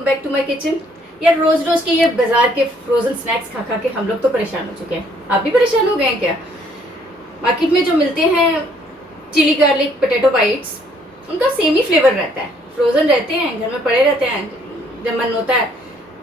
Welcome back to my kitchen. यार रोज रोज के ये बाजार के फ्रोजन स्नैक्स खा खा के हम लोग तो परेशान हो चुके हैं। आप भी परेशान हो गए हैं क्या? मार्केट में जो मिलते हैं चिली गार्लिक पोटैटो बाइट्स, उनका सेम ही फ्लेवर रहता है। फ्रोजन रहते हैं, घर में पड़े रहते हैं, जब मन होता है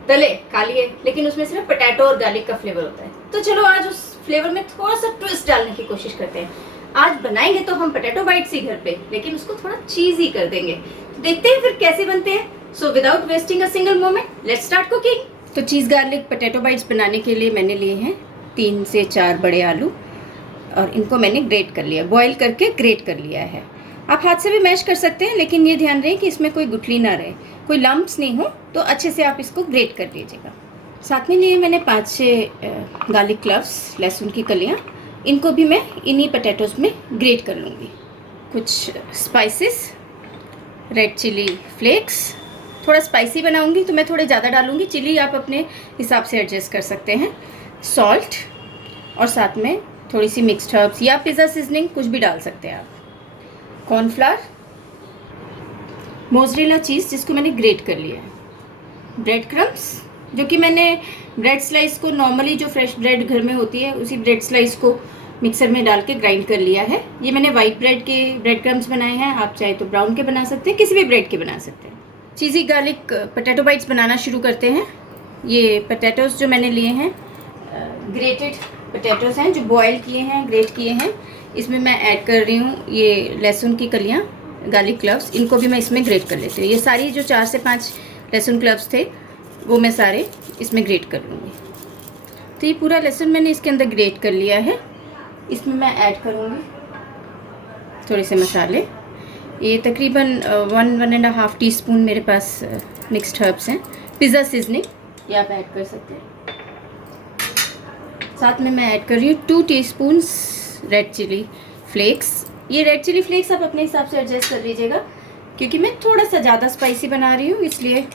तले खा लिए, लेकिन उसमें सिर्फ पोटैटो और गार्लिक का फ्लेवर होता है। तो चलो आज उस फ्लेवर में थोड़ा सा ट्विस्ट डालने की कोशिश करते हैं। आज बनाएंगे तो हम पोटैटो बाइट्स ही घर पे, लेकिन उसको थोड़ा चीज़ी कर देंगे। तो देखते हैं फिर कैसे बनते हैं। So without wasting a single moment let's start cooking. तो चीज़ गार्लिक पोटैटो बाइट्स बनाने के लिए मैंने लिए हैं 3 से 4 बड़े आलू, और इनको मैंने ग्रेट कर लिया, बॉईल करके ग्रेट कर लिया है। आप हाथ से भी मैश कर सकते हैं, लेकिन ये ध्यान रहे कि इसमें कोई गुठली ना रहे, कोई लम्प्स नहीं हो, तो अच्छे से आप इसको ग्रेट कर लीजिएगा। साथ में लिए मैंने 5-6 गार्लिक क्लव्स, लहसुन की कलियाँ, इनको भी मैं इन्हीं पोटैटोज में ग्रेट कर लूँगी। कुछ स्पाइसेस, रेड चिली फ्लेक्स, थोड़ा स्पाइसी बनाऊंगी तो मैं थोड़े ज़्यादा डालूंगी, चिली आप अपने हिसाब से एडजस्ट कर सकते हैं। सॉल्ट, और साथ में थोड़ी सी मिक्स्ड हर्ब्स या पिज़्ज़ा सीजनिंग, कुछ भी डाल सकते हैं आप। कॉर्नफ्लावर, मोज़रेला चीज़ जिसको मैंने ग्रेट कर लिया है, ब्रेड क्रम्स, जो कि मैंने ब्रेड स्लाइस को नॉर्मली जो फ्रेश ब्रेड घर में होती है उसी ब्रेड स्लाइस को मिक्सर में डाल के ग्राइंड कर लिया है। ये मैंने वाइट ब्रेड के ब्रेड क्रम्स बनाए हैं, आप चाहे तो ब्राउन के बना सकते हैं, किसी भी ब्रेड के बना सकते हैं। चीज़ी गार्लिक पोटैटो बाइट्स बनाना शुरू करते हैं। ये पोटैटोज़ जो मैंने लिए हैं ग्रेटेड पोटैटोज़ हैं, जो बॉयल किए हैं, ग्रेट किए हैं। इसमें मैं ऐड कर रही हूँ ये लहसुन की कलियाँ, गार्लिक क्लव्स, इनको भी मैं इसमें ग्रेट कर लेती हूँ। ये सारी जो 4 से 5 लहसुन क्लव्स थे वो मैं सारे इसमें ग्रेट कर लूँगी। तो ये पूरा लहसुन मैंने इसके अंदर ग्रेट कर लिया है। इसमें मैं ऐड करूँगी थोड़े से मसाले। ये तकरीबन 1-1.5 टीस्पून मेरे पास मिक्स्ड हर्ब्स हैं, पिज़्ज़ा सीजनिंग, ये आप ऐड कर सकते हैं। साथ में मैं ऐड कर रही हूँ 2 टीस्पून्स रेड चिली फ्लेक्स। ये रेड चिली फ्लेक्स आप अपने हिसाब से एडजस्ट कर लीजिएगा, क्योंकि मैं थोड़ा सा ज़्यादा स्पाइसी बना रही हूँ, इसलिए।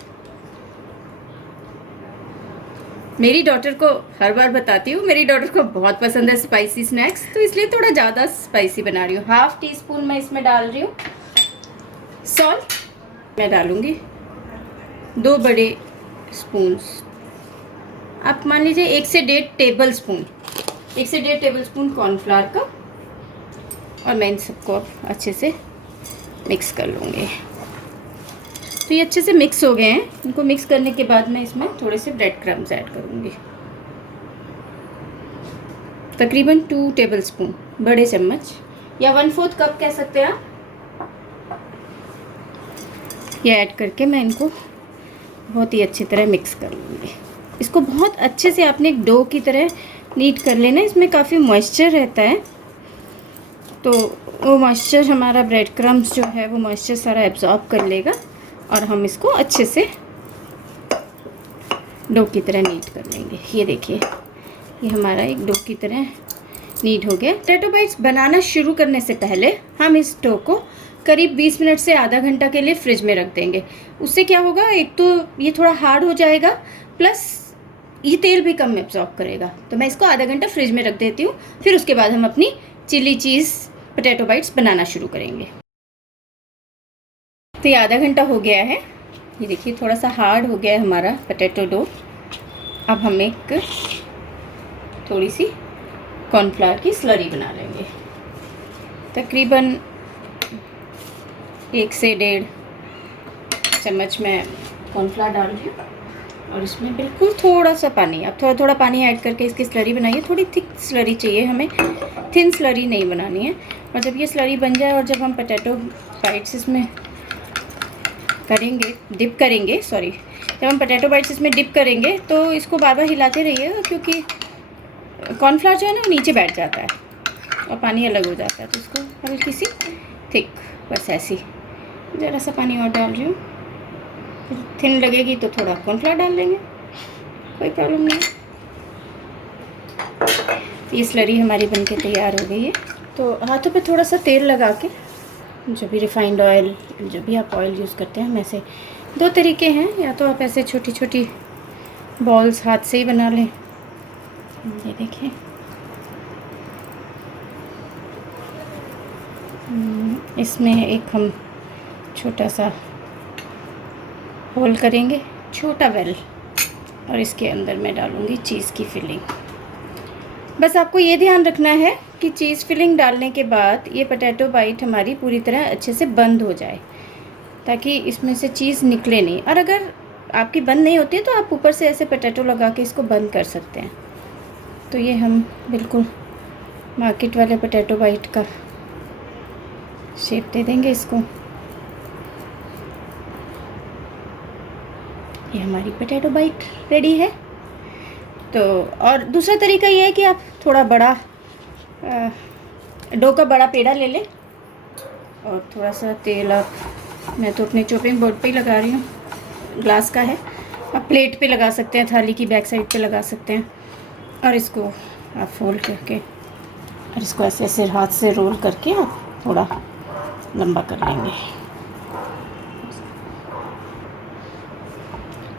मेरी डॉटर को हर बार बताती हूँ, मेरी डॉटर को बहुत पसंद है स्पाइसी स्नैक्स, तो इसलिए थोड़ा ज़्यादा स्पाइसी बना रही हूँ। 1/2 टीस्पून मैं इसमें डाल रही हूँ। सॉल्ट मैं डालूँगी 2 बड़े स्पून्स, आप मान लीजिए 1 से 1.5 टेबल स्पून, 1 से 1.5 टेबल स्पून कॉर्नफ्लावर का, और मैं इन सबको अच्छे से मिक्स कर लूँगी। तो ये अच्छे से मिक्स हो गए हैं। इनको मिक्स करने के बाद मैं इसमें थोड़े से ब्रेड क्रम्स ऐड करूँगी, तकरीबन 2 टेबल स्पून, बड़े चम्मच, या 1/4 कप कह सकते हैं आप। ये ऐड करके मैं इनको बहुत ही अच्छी तरह मिक्स कर लूँगी। इसको बहुत अच्छे से आपने एक डो की तरह नीट कर लेना। इसमें काफ़ी मॉइस्चर रहता है, तो वो मॉइस्चर हमारा ब्रेड क्रम्स जो है वो मॉइस्चर सारा एब्जॉर्ब कर लेगा, और हम इसको अच्छे से डो की तरह नीट कर लेंगे। ये देखिए, ये हमारा एक डो की तरह नीट हो गया। पोटैटो बाइट्स बनाना शुरू करने से पहले हम इस डो को करीब 20 मिनट से आधा घंटा के लिए फ्रिज में रख देंगे। उससे क्या होगा, एक तो ये थोड़ा हार्ड हो जाएगा, प्लस ये तेल भी कम एब्जॉर्ब करेगा। तो मैं इसको आधा घंटा फ्रिज में रख देती हूँ, फिर उसके बाद हम अपनी चिली चीज़ पोटैटो बाइट्स बनाना शुरू करेंगे। तो ये आधा घंटा हो गया है, ये देखिए थोड़ा सा हार्ड हो गया है हमारा पोटैटो डो। अब हम एक थोड़ी सी कॉर्नफ्लावर की स्लरी बना लेंगे, तकरीबन 1 से 1.5 चम्मच मैं कॉर्नफ्लावर डाल रही हूँ, और इसमें बिल्कुल थोड़ा सा पानी, आप थोड़ा थोड़ा पानी ऐड करके इसकी स्लरी बनाइए। थोड़ी थिक स्लरी चाहिए हमें, थिन स्लरी नहीं बनानी है। और जब ये स्लरी बन जाए और जब हम पोटैटो बाइट्स इसमें करेंगे, डिप करेंगे, सॉरी, जब हम पोटैटो बाइट्स इसमें डिप करेंगे तो इसको बार बार हिलाते रहिएगा, क्योंकि कॉर्नफ्लावर जो है ना वो नीचे बैठ जाता है और पानी अलग हो जाता है। तो इसको हल्की सी थिक, बस ऐसी, ज़रा सा पानी और डाल रही हूँ। फिर थिन लगेगी तो थोड़ा कॉर्नफ्लावर डाल लेंगे, कोई प्रॉब्लम नहीं। ये स्लरी हमारी बनके तैयार हो गई है। तो हाथों पे थोड़ा सा तेल लगा के, जो भी रिफाइंड ऑयल, जो भी आप ऑयल यूज़ करते हैं, में से 2 तरीके हैं, या तो आप ऐसे छोटी छोटी बॉल्स हाथ से ही बना लें, ये देखिए, इसमें एक हम छोटा सा होल करेंगे छोटा बेल और इसके अंदर मैं डालूँगी चीज़ की फिलिंग। बस आपको ये ध्यान रखना है कि चीज़ फिलिंग डालने के बाद ये पोटैटो बाइट हमारी पूरी तरह अच्छे से बंद हो जाए, ताकि इसमें से चीज़ निकले नहीं। और अगर आपकी बंद नहीं होती है तो आप ऊपर से ऐसे पोटैटो लगा के इसको बंद कर सकते हैं। तो ये हम बिल्कुल मार्केट वाले पोटैटो बाइट का शेप दे देंगे इसको। ये हमारी पोटैटो बाइट रेडी है। तो और दूसरा तरीका ये है कि आप थोड़ा बड़ा डो का बड़ा पेड़ा ले लें और थोड़ा सा तेल मैं तो अपने चॉपिंग बोर्ड पे ही लगा रही हूँ, ग्लास का है। आप प्लेट पे लगा सकते हैं, थाली की बैक साइड पे लगा सकते हैं। और इसको आप फोल्ड करके और इसको ऐसे ऐसे हाथ से रोल करके आप थोड़ा लंबा कर लेंगे।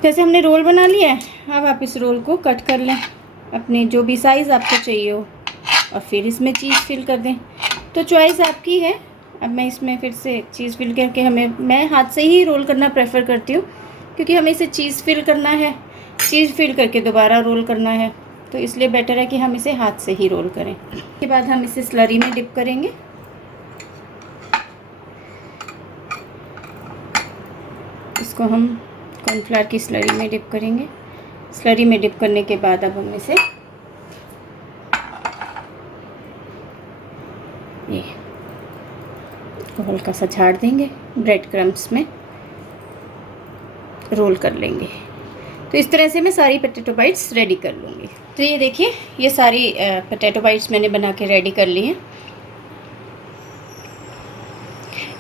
जैसे हमने रोल बना लिया है, अब आप इस रोल को कट कर लें अपने जो भी साइज़ आपको चाहिए हो और फिर इसमें चीज़ फिल कर दें। तो चॉइस आपकी है। अब मैं इसमें फिर से चीज़ फिल करके मैं हाथ से ही रोल करना प्रेफर करती हूँ, क्योंकि हमें इसे चीज़ फिल करना है, चीज़ फिल करके दोबारा रोल करना है, तो इसलिए बेटर है कि हम इसे हाथ से ही रोल करें। उसके बाद हम इसे स्लरी में डिप करेंगे। इसको हम कॉर्नफ्लावर की स्लरी में डिप करेंगे। स्लरी में डिप करने के बाद अब हम इसे ये हल्का सा झाड़ देंगे, ब्रेड क्रम्स में रोल कर लेंगे। तो इस तरह से मैं सारी पोटैटो बाइट्स रेडी कर लूँगी। तो ये देखिए, ये सारी पोटैटो बाइट्स मैंने बना के रेडी कर ली हैं।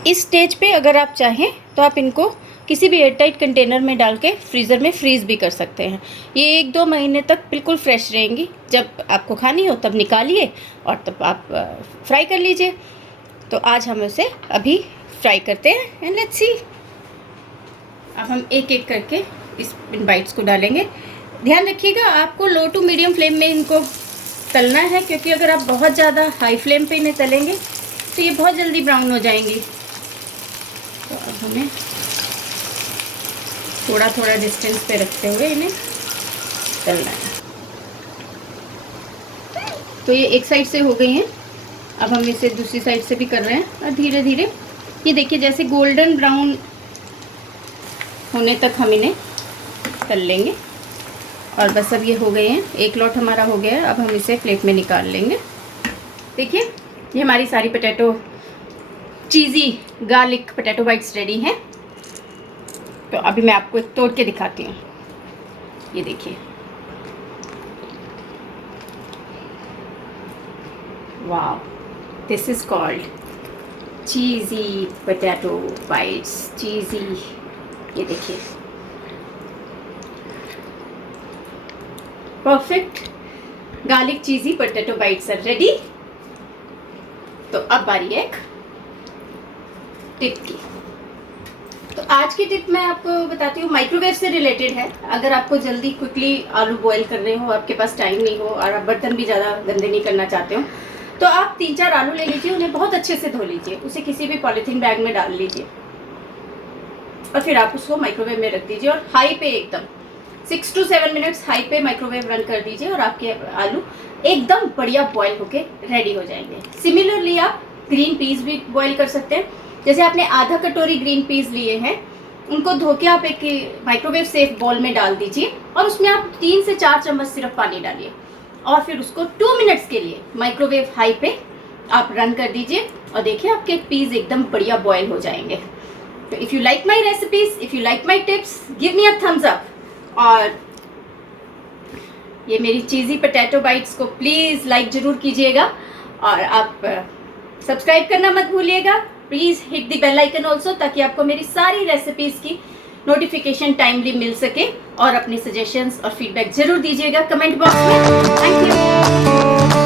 इस स्टेज पे अगर आप चाहें तो आप इनको किसी भी एयरटाइट कंटेनर में डाल के फ्रीज़र में फ्रीज़ भी कर सकते हैं। ये 1-2 महीने तक बिल्कुल फ्रेश रहेंगी। जब आपको खानी हो तब निकालिए और तब आप फ्राई कर लीजिए। तो आज हम इसे अभी फ्राई करते हैं एंड लेट्स सी। अब हम एक एक करके इन बाइट्स को डालेंगे। ध्यान रखिएगा, आपको लो टू मीडियम फ्लेम में इनको तलना है, क्योंकि अगर आप बहुत ज़्यादा हाई फ्लेम पे इन्हें तलेंगे तो ये बहुत जल्दी ब्राउन हो जाएंगी। तो अब हमें थोड़ा थोड़ा डिस्टेंस पे रखते हुए इन्हें तलना है। तो ये एक साइड से हो गई हैं। अब हम इसे दूसरी साइड से भी कर रहे हैं और धीरे धीरे ये देखिए जैसे गोल्डन ब्राउन होने तक हम इन्हें तल लेंगे। और बस अब ये हो गए हैं, एक लॉट हमारा हो गया है। अब हम इसे प्लेट में निकाल लेंगे। देखिए, ये हमारी सारी पोटैटो चीज़ी गार्लिक पोटैटो बाइट्स रेडी हैं। तो अभी मैं आपको एक तोड़ के दिखाती हूँ। ये देखिए, वाह, this is called cheesy potato bites. Cheesy, ये देखिए, perfect garlic cheesy potato bites are ready. तो अब बारी है एक टिप की। तो आज की टिप मैं आपको बताती हूँ, माइक्रोवेव से रिलेटेड है। अगर आपको जल्दी क्विकली आलू बॉईल करने हो, आपके पास टाइम नहीं हो और आप बर्तन भी ज़्यादा गंदे नहीं करना चाहते हो, तो आप 3-4 आलू ले लीजिए, उन्हें बहुत अच्छे से धो लीजिए, उसे किसी भी पॉलीथीन बैग में डाल लीजिए और फिर आप उसको माइक्रोवेव में रख दीजिए और हाई पे एकदम 6 to 7 मिनट्स हाई पे माइक्रोवेव रन कर दीजिए और आपके आलू एकदम बढ़िया बॉईल होके रेडी हो जाएंगे। सिमिलरली आप ग्रीन पीस भी बॉईल कर सकते हैं। जैसे आपने आधा कटोरी ग्रीन पीस लिए हैं, उनको धो के आप एक माइक्रोवेव सेफ बॉल में डाल दीजिए और उसमें आप 3 से 4 चम्मच सिर्फ पानी डालिए और फिर उसको 2 मिनट्स के लिए माइक्रोवेव हाई पे आप रन कर दीजिए और देखिए आपके पीस एकदम बढ़िया बॉयल हो जाएंगे। तो if you like my recipes, if you like my tips, give me a thumbs up. और ये मेरी चीज़ी पोटैटो बाइट्स को प्लीज़ लाइक ज़रूर कीजिएगा और आप सब्सक्राइब करना मत भूलिएगा। Please hit the bell icon also, ताकि आपको मेरी सारी रेसिपीज़ की नोटिफिकेशन टाइमली मिल सके। और अपने सजेशंस और फीडबैक ज़रूर दीजिएगा कमेंट बॉक्स में। Thank you.